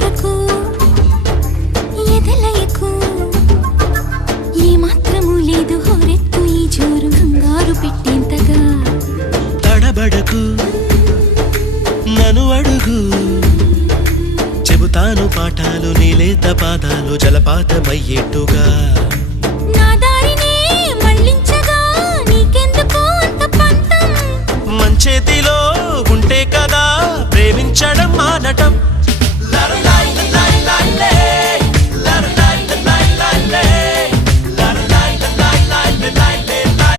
కొరకు ఎదలయకు ఏ మాత్రము లేదు హోరెత్తు ఈ జోరు కంగారు పెట్టేంతగా తడబడకు నన్ను అడుగు చెబుతాను పాఠాలు నీలేత పాదాలు జలపాతమయ్యేట్టుగా నా దారినే మళ్ళించగా నీకెందుకు అంత పంతం మంచేతిలో ఉంటే కదా ప్రేమించడం మానటం